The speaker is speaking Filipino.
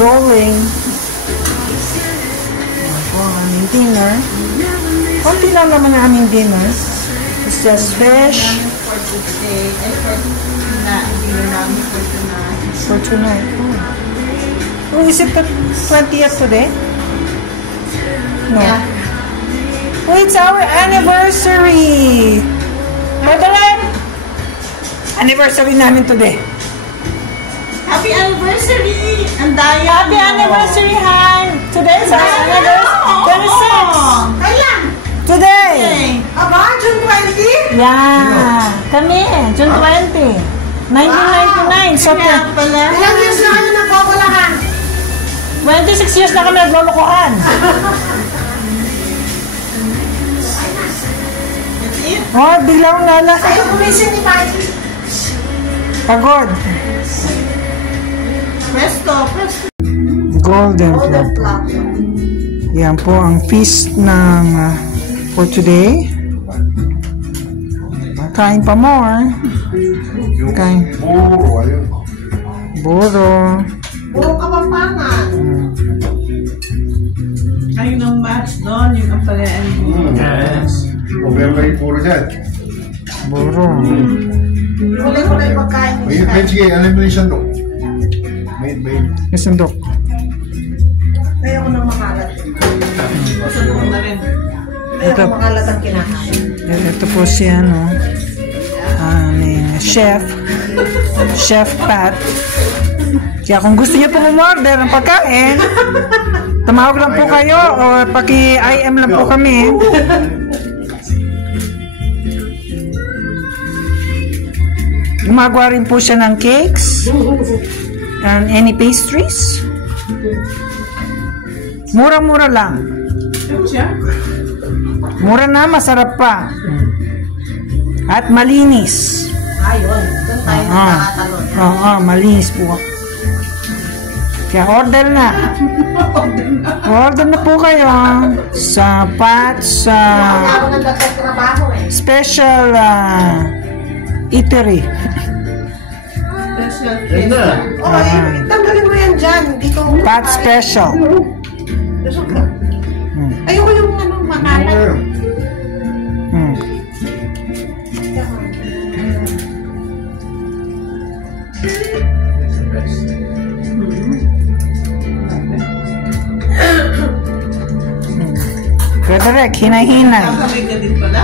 Rolling. Ito ang aming dinner. Konti lang naman ang aming dinner. It's just fish. For today, For tonight. Oh, is it the 20th today? No. Yeah. Oh, it's our anniversary! By the way, anniversary namin today. Happy anniversary! Ang daya! Happy anniversary, Han! Today is our anniversary. 26! Kailan? Today! Aba, June 20? Yeah! Kami, June 20. 1999. So, Kaya pala. Ilang years na kayo nagpapalahan? 26 years na kami naglulukuhan. That's it. Oh, biglang nala. Ayaw kumisin ni Mikey. Pagod. Presto, presto. Golden plum. Yan po ang feast ng for today. Kain pa more. Kain. Buro, ayun. Buro. Puro Kapampangan. Ayun ang match doon, yung ampalaan mo. Yes. November yung puro dyan. Buro. Huli-huli yung pagkain. May sige, alam mo yung sandok. May. May sandok. Ayaw ko nang makalat. Sandok na rin. Ayaw ko makalat ang kinakain. Ito po si chef. Chef Pat. Kaya kung gusto niyo pong umorder ng pagkain, tumawag lang po kayo o paki-IM lang po kami. Gumagawa rin po siya ng cakes and any pastries. Mura-mura lang. Ano siya? Mura na, masarap pa. At malinis. Ayun. Doon tayo nakatalon. Oo, malinis po. Kaya order na. Order na po kayo sa Pat's Wala ako nang nagtatrabaho eh. special eatery. Special Yan na. Okay, tanggalin mo yan dyan. Hindi ko Pat's special. Ayoko yung makalat. Hmm. Frederick, hinay-hinay. Kakamay ka din pala.